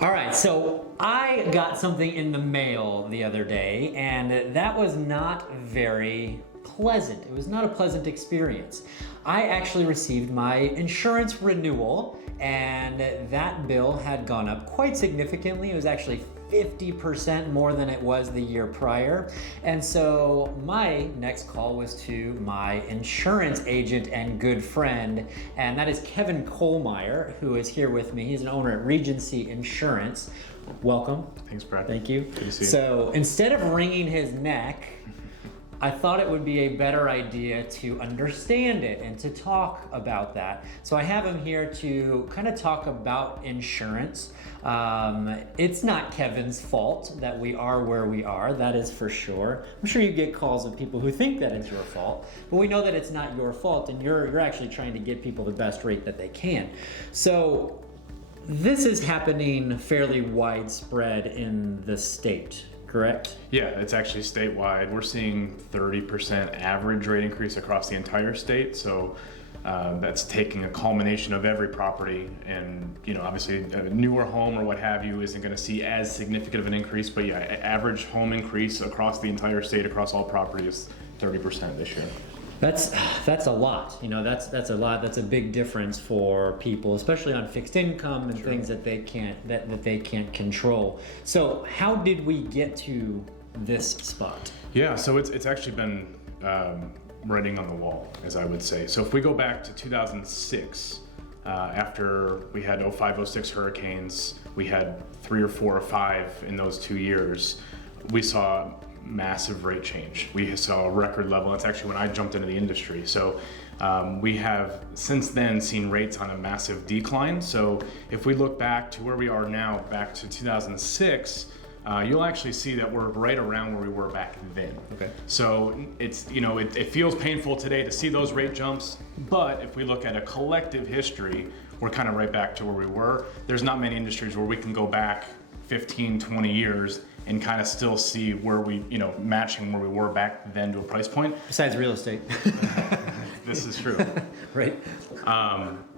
All right, so I got something in the mail the other day, and that was not very pleasant. It was not a pleasant experience. I actually received my insurance renewal, and that bill had gone up quite significantly. It was actually 50% more than it was the year prior. And so my next call was to my insurance agent and good friend, and that is Kevin Koelemeyer, who is here with me. He's an owner at Regency Insurance. Welcome. Thanks, Brad. Thank you. Good to see you. So instead of wringing his neck, I thought it would be a better idea to understand it and to talk about that. So I have him here to kind of talk about insurance. It's not Kevin's fault that we are where we are, that is for sure. I'm sure you get calls of people who think that it's your fault, but we know that it's not your fault, and you're actually trying to give people the best rate that they can. So this is happening fairly widespread in the state, correct? Yeah, it's actually statewide. We're seeing 30% average rate increase across the entire state. So that's taking a culmination of every property, and obviously a newer home or what have you isn't going to see as significant of an increase. But yeah, average home increase across the entire state, across all properties, 30% this year. That's a lot. That's a lot. That's a big difference for people, especially on fixed income and things that they can't control. So how did we get to this spot? Yeah, so it's actually been writing on the wall, as I would say. So if we go back to 2006, after we had 05, 06 hurricanes, we had 3 or 4 or 5 in those 2 years, we saw massive rate change. We saw a record level. That's actually when I jumped into the industry. So we have since then seen rates on a massive decline. So if we look back to where we are now, back to 2006, you'll actually see that we're right around where we were back then. Okay. So it's it feels painful today to see those rate jumps, but if we look at a collective history, we're kind of right back to where we were. There's not many industries where we can go back 15, 20 years and kind of still see where we, matching where we were back then to a price point. Besides real estate. This is true. Right.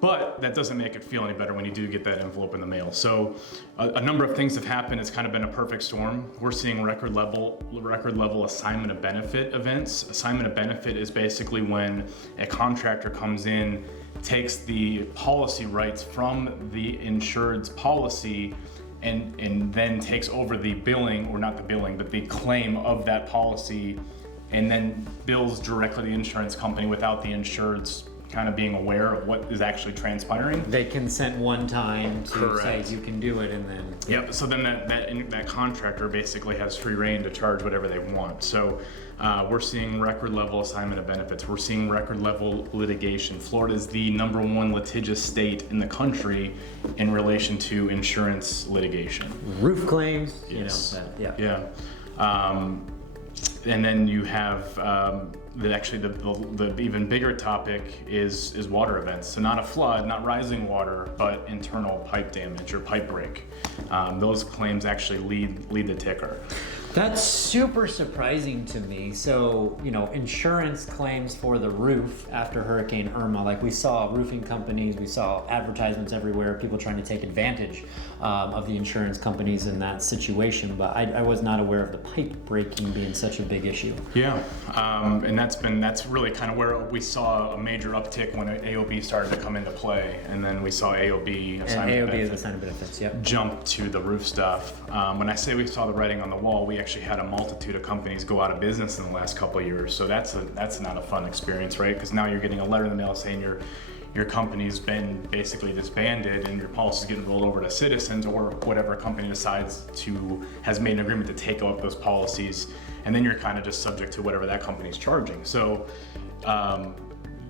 But that doesn't make it feel any better when you do get that envelope in the mail. So a number of things have happened. It's kind of been a perfect storm. We're seeing record level assignment of benefit events. Assignment of benefit is basically when a contractor comes in, takes the policy rights from the insured's policy, and then takes over the billing, or not the billing, but the claim of that policy, and then bills directly the insurance company without the insured's kind of being aware of what is actually transpiring. They consent one time to Correct. say you can do it, and then... Yep, so then that contractor basically has free reign to charge whatever they want. So we're seeing record level assignment of benefits. We're seeing record level litigation. Florida is the #1 litigious state in the country in relation to insurance litigation. Roof claims, Yes. Yeah. Yeah. And then you have the even bigger topic is water events. So not a flood, not rising water, but internal pipe damage or pipe break. Those claims actually lead the ticker. That's super surprising to me. So, insurance claims for the roof after Hurricane Irma, like we saw roofing companies, we saw advertisements everywhere, people trying to take advantage of the insurance companies in that situation. But I was not aware of the pipe breaking being such a big issue. Yeah, and that's really kind of where we saw a major uptick when AOB started to come into play, and then we saw AOB assignment benefits, yep. Jump to the roof stuff. When I say we saw the writing on the wall, we actually had a multitude of companies go out of business in the last couple of years. So that's not a fun experience, right? Because now you're getting a letter in the mail saying your company's been basically disbanded and your policy's getting rolled over to Citizens or whatever company has made an agreement to take up those policies, and then you're kind of just subject to whatever that company's charging. So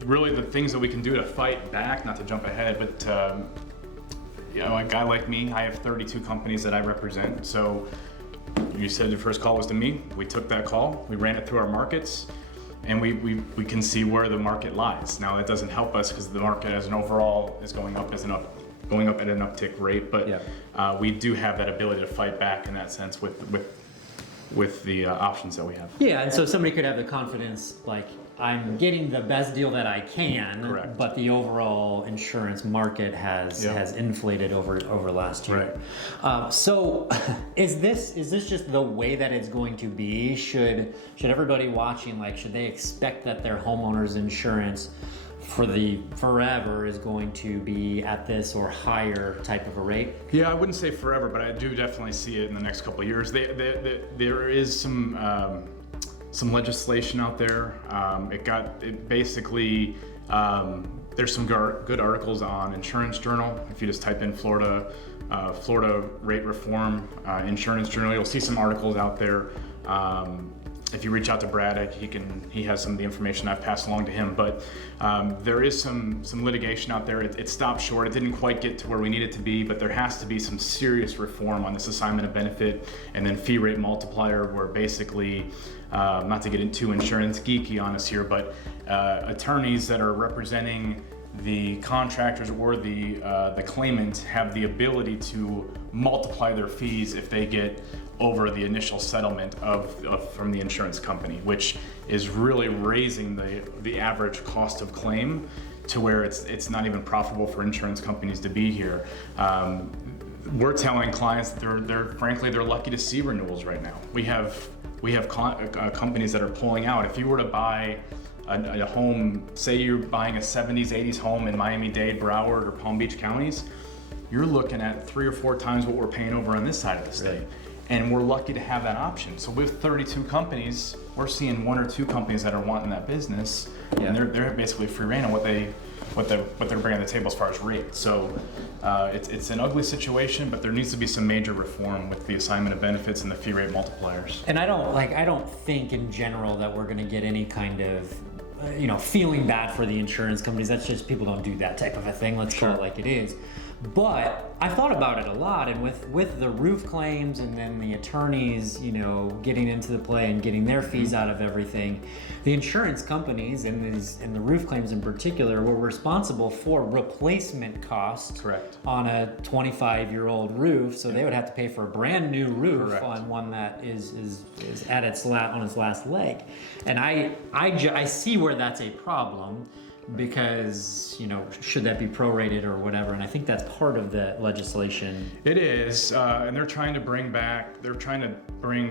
really the things that we can do to fight back, not to jump ahead, but a guy like me, I have 32 companies that I represent. So you said the first call was to me. We took that call, we ran it through our markets, and we can see where the market lies. Now, that doesn't help us because the market as an overall is going up at an uptick rate, but we do have that ability to fight back in that sense with the options that we have. Yeah, and so somebody could have the confidence, like, I'm getting the best deal that I can, Correct. but the overall insurance market has inflated over last year. Right. So is this just the way that it's going to be? Should everybody watching, like, should they expect that their homeowners insurance for the forever is going to be at this or higher type of a rate? Yeah, I wouldn't say forever, but I do definitely see it in the next couple of years. There is some legislation out there. There's some good articles on Insurance Journal. If you just type in Florida rate reform, Insurance Journal, you'll see some articles out there. If you reach out to Brad, he has some of the information I've passed along to him. But there is some litigation out there. It stopped short. It didn't quite get to where we need it to be, but there has to be some serious reform on this assignment of benefit and then fee rate multiplier, where basically, not to get too insurance geeky on us here, but attorneys that are representing the contractors or the claimant have the ability to multiply their fees if they get over the initial settlement from the insurance company, which is really raising the average cost of claim to where it's not even profitable for insurance companies to be here. We're telling clients that they're lucky to see renewals right now. We have companies that are pulling out. If you were to buy a home, say you're buying a 70s, 80s home in Miami-Dade, Broward, or Palm Beach counties, you're looking at 3 or 4 times what we're paying over on this side of the state. Right. And we're lucky to have that option. So with 32 companies, we're seeing 1 or 2 companies that are wanting that business, and they're basically free rein on what they're bringing to the table as far as rate. So it's an ugly situation, but there needs to be some major reform with the assignment of benefits and the fee rate multipliers. And I don't think in general that we're going to get any kind of feeling bad for the insurance companies. That's just, people don't do that type of a thing. Let's call it like it is. But I've thought about it a lot, and with the roof claims and then the attorneys, getting into the play and getting their fees out of everything, the insurance companies and the roof claims in particular were responsible for replacement costs. Correct. On a 25-year-old roof, so they would have to pay for a brand new roof. Correct. On one that is at its last leg, and I see where that's a problem. Because should that be prorated or whatever, and I think that's part of the legislation. It is, and they're trying to bring.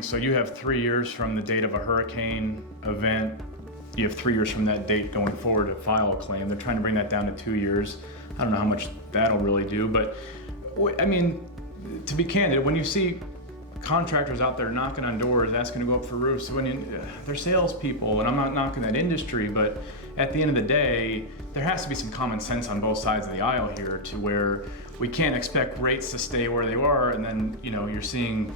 So you have 3 years from the date of a hurricane event. You have 3 years from that date going forward to file a claim. They're trying to bring that down to 2 years. I don't know how much that'll really do, but I mean, to be candid, when you see contractors out there knocking on doors asking to go up for roofs, they're salespeople, and I'm not knocking that industry, but at the end of the day, there has to be some common sense on both sides of the aisle here, to where we can't expect rates to stay where they are, and then we were seeing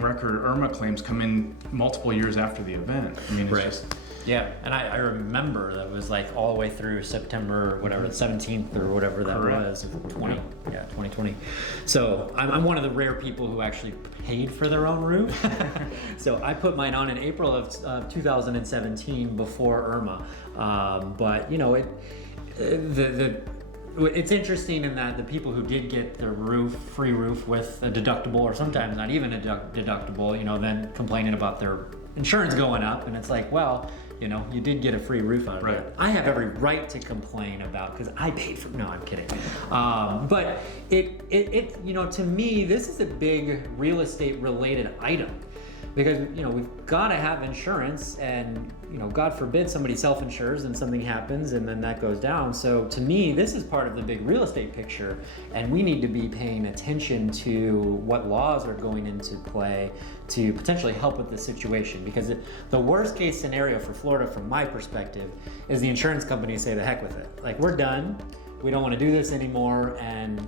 record Irma claims come in multiple years after the event. I mean, it's just. Yeah, and I remember that was like all the way through September, whatever, the 17th or whatever that was, of 2020. So I'm one of the rare people who actually paid for their own roof. So I put mine on in April of 2017 before Irma. But it's interesting in that the people who did get their free roof with a deductible, or sometimes not even a deductible, then complaining about their insurance going up, and it's like, well, you did get a free roof out of it. I have every right to complain about, because I paid for. No, I'm kidding. But it to me, this is a big real estate related item, because we've got to have insurance, and God forbid somebody self-insures and something happens and then that goes down. So to me, this is part of the big real estate picture, and we need to be paying attention to what laws are going into play to potentially help with the situation. Because the worst case scenario for Florida, from my perspective, is the insurance companies say the heck with it. Like, we're done. We don't want to do this anymore, and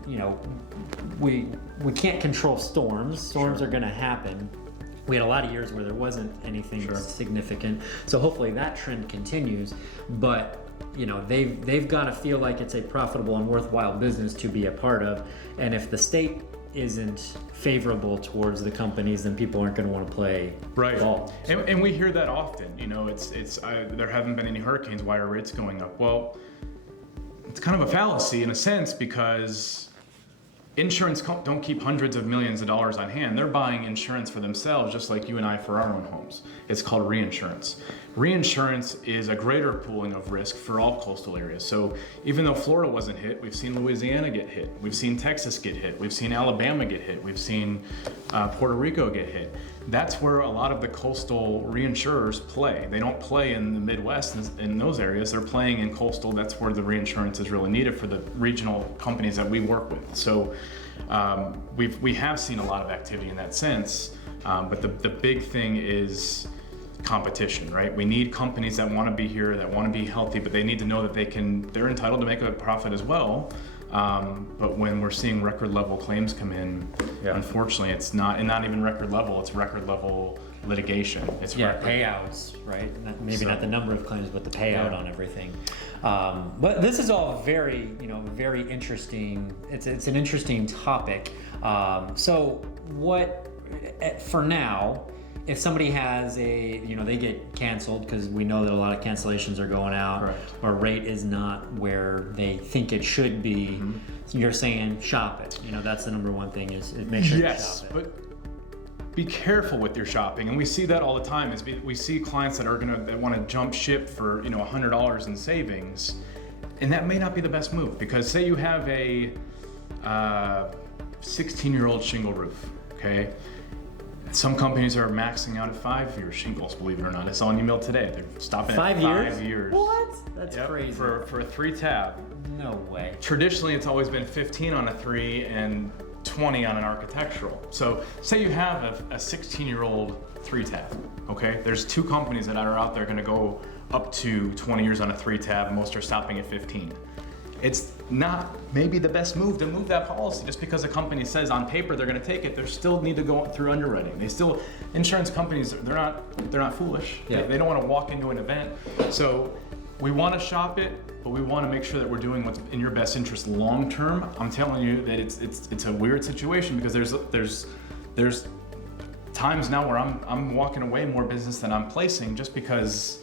we can't control storms. Storms are going to happen. We had a lot of years where there wasn't anything significant, so hopefully that trend continues. But they've got to feel like it's a profitable and worthwhile business to be a part of, and if the state isn't favorable towards the companies, then people aren't going to want to play ball. So. And we hear that often. There haven't been any hurricanes. Why are rates going up? Well, it's kind of a fallacy in a sense, because insurance don't keep hundreds of millions of dollars on hand. They're buying insurance for themselves, just like you and I for our own homes. It's called reinsurance. Reinsurance is a greater pooling of risk for all coastal areas. So even though Florida wasn't hit, we've seen Louisiana get hit. We've seen Texas get hit. We've seen Alabama get hit. We've seen Puerto Rico get hit. That's where a lot of the coastal reinsurers play. They don't play in the Midwest in those areas. They're playing in coastal. That's where the reinsurance is really needed for the regional companies that we work with. So we have seen a lot of activity in that sense, but the big thing is competition, right? We need companies that want to be here, that want to be healthy, but they need to know that they're entitled to make a profit as well. But when we're seeing record level claims come in, unfortunately, it's not even record level, it's record level litigation. It's payouts, right? Not the number of claims, but the payout on everything. But this is all very, very interesting. It's an interesting topic. So what, for now, if somebody has they get canceled because we know that a lot of cancellations are going out, right, or rate is not where they think it should be, you're saying shop it. That's the number one thing is make sure you shop it. But be careful with your shopping, and we see that all the time. We see clients that want to jump ship for $100 in savings, and that may not be the best move, because say you have a 16-year-old shingle roof, okay? Some companies are maxing out at 5-year shingles, believe it or not. I saw an email today. They're stopping at 5 years. What? That's crazy. For a 3-tab. No way. Traditionally, it's always been 15 on a 3 and 20 on an architectural. So say you have a 16-year-old 3-tab, okay? There's 2 companies that are out there gonna go up to 20 years on a 3-tab. Most are stopping at 15. It's not maybe the best move to move that policy just because a company says on paper they're going to take it. They still need to go through underwriting. Insurance companies, they're not foolish. Yeah. They don't want to walk into an event. So we want to shop it, but we want to make sure that we're doing what's in your best interest long term. I'm telling you that it's a weird situation, because there's times now where I'm walking away more business than I'm placing just because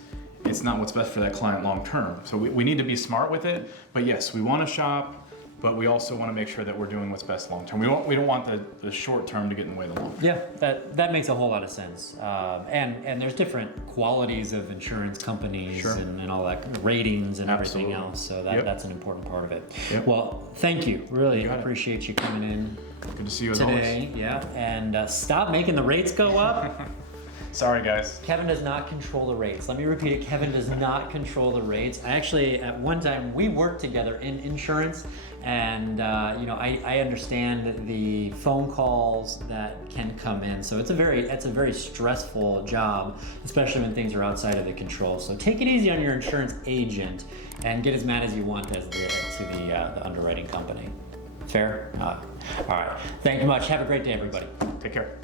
it's not what's best for that client long term. So we need to be smart with it. But yes, we want to shop, but we also want to make sure that we're doing what's best long term. We don't want the short term to get in the way of the long term. Yeah, that makes a whole lot of sense. And there's different qualities of insurance companies, Sure, and all that, ratings and Absolutely. everything else. So that's an important part of it. Yep. Well, thank you. Really appreciate you coming in Good to see you as today. always. Yeah, and stop making the rates go up. Sorry, guys. Kevin does not control the rates. Let me repeat it. Kevin does not control the rates. Actually, at one time, we worked together in insurance, and I understand the phone calls that can come in. So it's a very stressful job, especially when things are outside of the control. So take it easy on your insurance agent, and get as mad as you want to the underwriting company. Fair? All right. Thank you much. Have a great day, everybody. Take care.